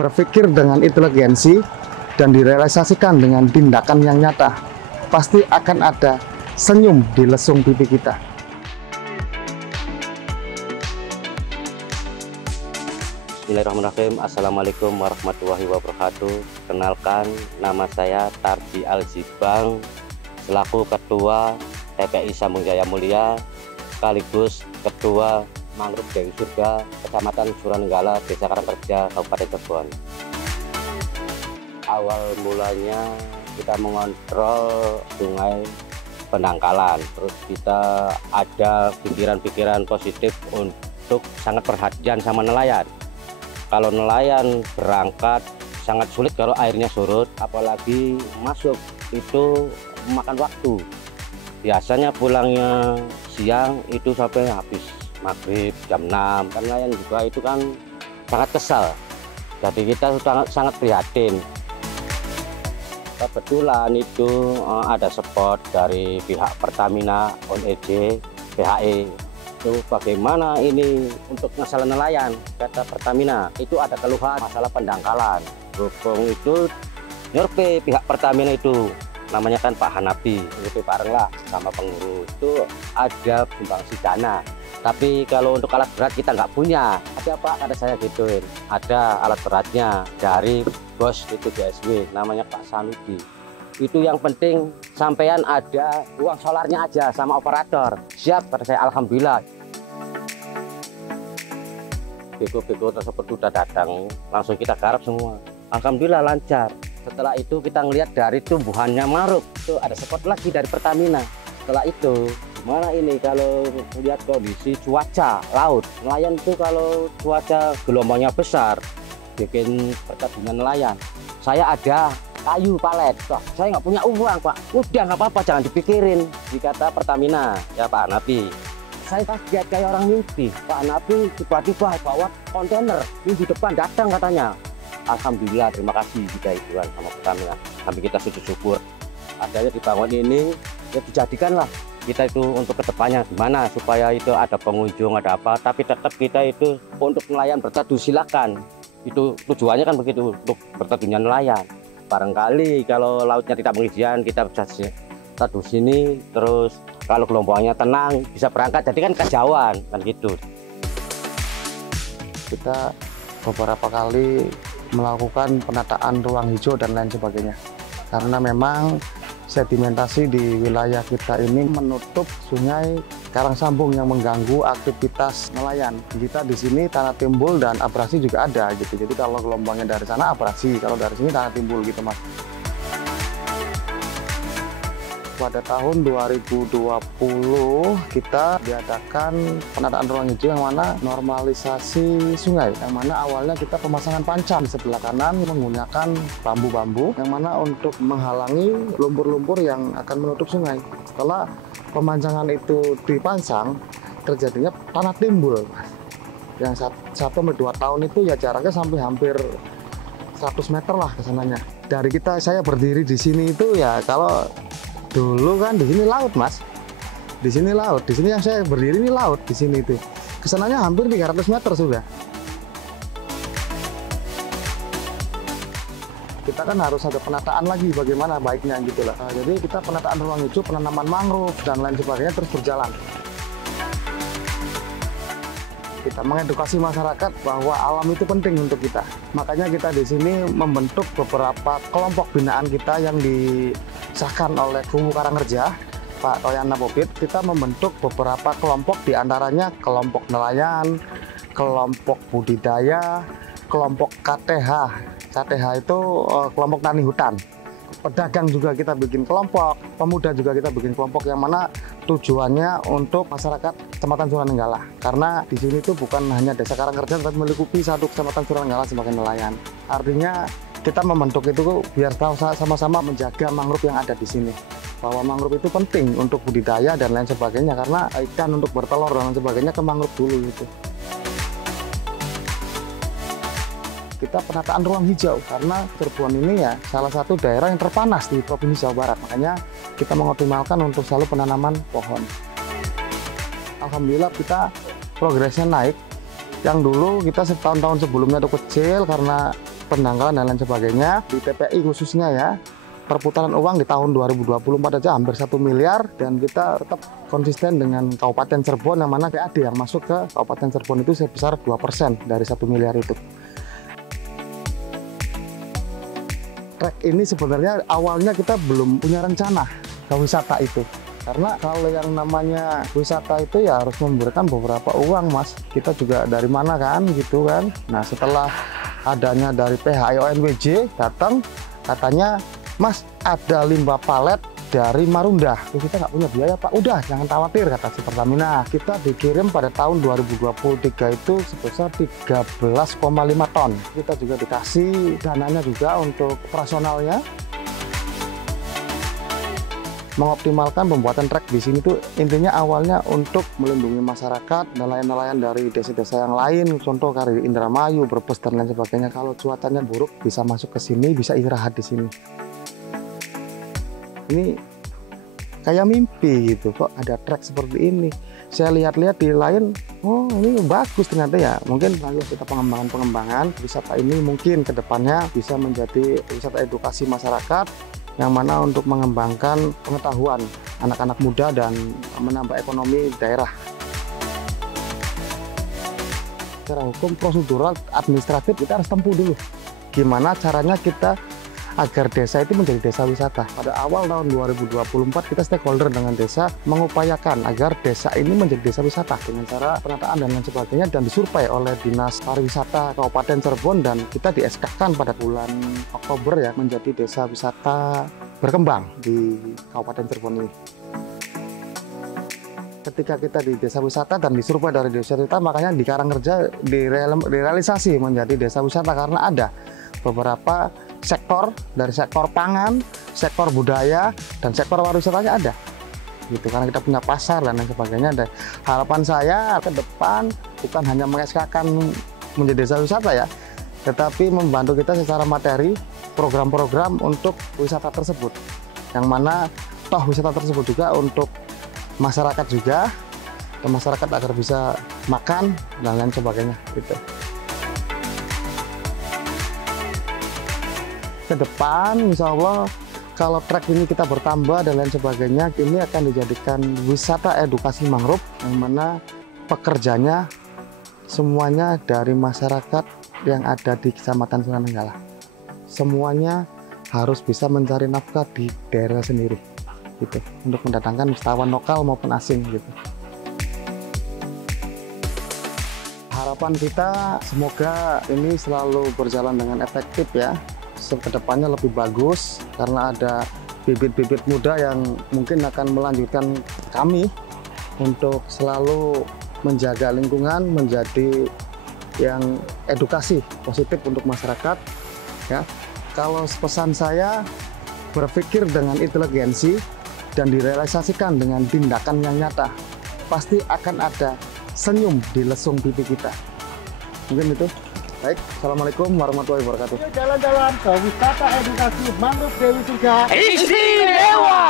berpikir dengan inteligensi dan direalisasikan dengan tindakan yang nyata, pasti akan ada senyum di lesung pipi kita. Bismillahirrahmanirrahim. Assalamualaikum warahmatullahi wabarakatuh. Kenalkan, nama saya Tardi Alzibang, selaku Ketua TPI Sambung Jaya Mulia, sekaligus Ketua Mangrove Dewi Surga, Kecamatan Suranenggala, Desa Karangkerja, Kabupaten Cirebon. Awal mulanya kita mengontrol sungai pendangkalan, terus kita ada pikiran-pikiran positif untuk sangat perhatian sama nelayan. Kalau nelayan berangkat sangat sulit kalau airnya surut, apalagi masuk itu memakan waktu. Biasanya pulangnya siang itu sampai habis maghrib jam 6. Kan nelayan juga itu kan sangat kesal. Jadi kita sangat prihatin. Kebetulan itu ada support dari pihak Pertamina, ONEJ, PHE. Itu bagaimana ini untuk masalah nelayan, kata Pertamina itu ada keluhan masalah pendangkalan. Berhubung itu nyurvei pihak Pertamina itu, namanya kan Pak Hanapi, nyurvei bareng lah sama pengurus, itu ada sumbangsi dana. Tapi kalau untuk alat berat kita nggak punya. Ada Pak, kata saya gituin, ada alat beratnya dari bos itu GSW, namanya Pak Sanusi. Itu yang penting sampean ada uang solarnya aja sama operator. Siap, kata saya, alhamdulillah. Beko-beko tersebut sudah datang, langsung kita garap semua. Alhamdulillah lancar. Setelah itu kita ngelihat dari tumbuhannya mangrove, itu ada support lagi dari Pertamina. Setelah itu, gimana ini kalau lihat kondisi cuaca laut, nelayan itu kalau cuaca gelombangnya besar, bikin perkebunan nelayan. Saya ada kayu palet, saya nggak punya uang Pak. Udah nggak apa-apa, jangan dipikirin, dikata Pertamina, ya Pak Hanapi. Saya kaget kayak orang mimpi. Pak Hanapi tiba-tiba bawa kontainer minggu depan datang katanya. Alhamdulillah, terima kasih kita Tuhan sama Pertamina. Sampai kita sujud syukur. Adanya dibangun ini, ya dijadikanlah kita itu untuk kedepannya gimana supaya itu ada pengunjung, ada apa. Tapi tetap kita itu untuk nelayan berteduh silakan. Itu tujuannya kan begitu, untuk berteduhnya nelayan. Barangkali kalau lautnya tidak mengizinkan kita bisa teduh sini, terus kalau gelombangnya tenang bisa berangkat, jadi kan kejauhan kan gitu. Kita beberapa kali melakukan penataan ruang hijau dan lain sebagainya, karena memang sedimentasi di wilayah kita ini menutup sungai Karangsambung yang mengganggu aktivitas nelayan. Kita di sini tanah timbul dan abrasi juga ada gitu. Jadi kalau gelombangnya dari sana abrasi, kalau dari sini tanah timbul gitu Mas. Pada tahun 2020 kita diadakan penataan ruang hijau yang mana normalisasi sungai, yang mana awalnya kita pemasangan pancam di sebelah kanan menggunakan bambu-bambu yang mana untuk menghalangi lumpur-lumpur yang akan menutup sungai. Setelah pemancangan itu dipasang, terjadinya tanah timbul. Yang 1-2 tahun itu ya jaraknya sampai hampir 100 meter lah ke sananya. Dari saya berdiri di sini itu ya, kalau dulu kan di sini laut Mas, di sini laut, di sini yang saya berdiri ini laut, di sini itu kesananya hampir 300 meter sudah. Kita kan harus ada penataan lagi bagaimana baiknya gitu lah. Nah, jadi kita penataan ruang hijau, penanaman mangrove dan lain sebagainya terus berjalan. Kita mengedukasi masyarakat bahwa alam itu penting untuk kita. Makanya kita di sini membentuk beberapa kelompok binaan kita yang disahkan oleh Kubu Karangkerja, Pak Toyan Napobit. Kita membentuk beberapa kelompok, diantaranya kelompok nelayan, kelompok budidaya, kelompok KTH. KTH itu kelompok tani hutan. Pedagang juga kita bikin kelompok, pemuda juga kita bikin kelompok, yang mana tujuannya untuk masyarakat Kecamatan Suranenggala. Karena di sini tuh bukan hanya Desa Karangkerja, tapi melingkupi satu Kecamatan Suranenggala sebagai nelayan. Artinya kita membentuk itu biar sama-sama menjaga mangrove yang ada di sini. Bahwa mangrove itu penting untuk budidaya dan lain sebagainya, karena ikan untuk bertelur dan lain sebagainya ke mangrove dulu gitu. Kita penataan ruang hijau karena Cirebon ini ya salah satu daerah yang terpanas di Provinsi Jawa Barat, makanya kita mengoptimalkan untuk selalu penanaman pohon. Alhamdulillah kita progresnya naik. Yang dulu kita setahun-tahun sebelumnya itu kecil karena pendangkalan dan lain sebagainya. Di TPI khususnya ya, perputaran uang di tahun 2024 aja hampir 1 miliar, dan kita tetap konsisten dengan Kabupaten Cirebon, yang mana PAD yang masuk ke Kabupaten Cirebon itu sebesar 2% dari 1 miliar itu. Trek ini sebenarnya awalnya kita belum punya rencana ke wisata itu. Karena kalau yang namanya wisata itu ya harus memberikan beberapa uang, Mas. Kita juga dari mana kan, gitu kan. Nah, setelah adanya dari PHIONWJ datang, katanya, Mas, ada limbah palet dari Marunda. Kita nggak punya biaya, Pak. Udah, jangan khawatir, kata si Pertamina. Kita dikirim pada tahun 2023 itu sebesar 13,5 ton. Kita juga dikasih dananya juga untuk operasionalnya. Mengoptimalkan pembuatan trek di sini tuh intinya awalnya untuk melindungi masyarakat, nelayan-nelayan dari desa-desa yang lain, contoh kali Indramayu, Brebes dan lain sebagainya. Kalau cuacanya buruk bisa masuk ke sini, bisa istirahat di sini. Ini kayak mimpi gitu, kok ada trek seperti ini. Saya lihat-lihat di lain, oh ini bagus ternyata ya. Mungkin lalu kita pengembangan wisata ini mungkin kedepannya bisa menjadi wisata edukasi masyarakat, yang mana untuk mengembangkan pengetahuan anak-anak muda dan menambah ekonomi daerah. Secara hukum, prosedural, administratif kita harus tempuh dulu. Gimana caranya kita agar desa itu menjadi desa wisata. Pada awal tahun 2024 kita stakeholder dengan desa mengupayakan agar desa ini menjadi desa wisata dengan cara penataan dan lain sebagainya, dan disurvei oleh Dinas Pariwisata Kabupaten Cirebon, dan kita di SK-kan pada bulan Oktober ya menjadi desa wisata berkembang di Kabupaten Cirebon ini. Ketika kita di desa wisata dan disurvei dari desa wisata, makanya di Karangreja direalisasi menjadi desa wisata karena ada beberapa sektor, dari sektor pangan, sektor budaya, dan sektor pariwisatanya ada. Gitu, karena kita punya pasar dan lain sebagainya. Dan harapan saya ke depan bukan hanya mengeskakan menjadi desa wisata ya, tetapi membantu kita secara materi program-program untuk wisata tersebut. Yang mana toh wisata tersebut juga untuk masyarakat juga, dan masyarakat agar bisa makan dan lain sebagainya gitu. Ke depan insya Allah kalau trek ini kita bertambah dan lain sebagainya, ini akan dijadikan wisata edukasi mangrove, yang mana pekerjanya semuanya dari masyarakat yang ada di Kecamatan Sunanenggala. Semuanya harus bisa mencari nafkah di daerah sendiri gitu, untuk mendatangkan wisatawan lokal maupun asing gitu. Harapan kita semoga ini selalu berjalan dengan efektif ya. Kedepannya lebih bagus karena ada bibit-bibit muda yang mungkin akan melanjutkan kami untuk selalu menjaga lingkungan, menjadi yang edukasi positif untuk masyarakat ya. Kalau pesan saya, berpikir dengan inteligensi dan direalisasikan dengan tindakan yang nyata, pasti akan ada senyum di lesung pipi kita. Mungkin itu. Baik, Assalamualaikum warahmatullahi wabarakatuh. Jalan-jalan ke wisata edukasi mangrove Dewi Surga. Istimewa!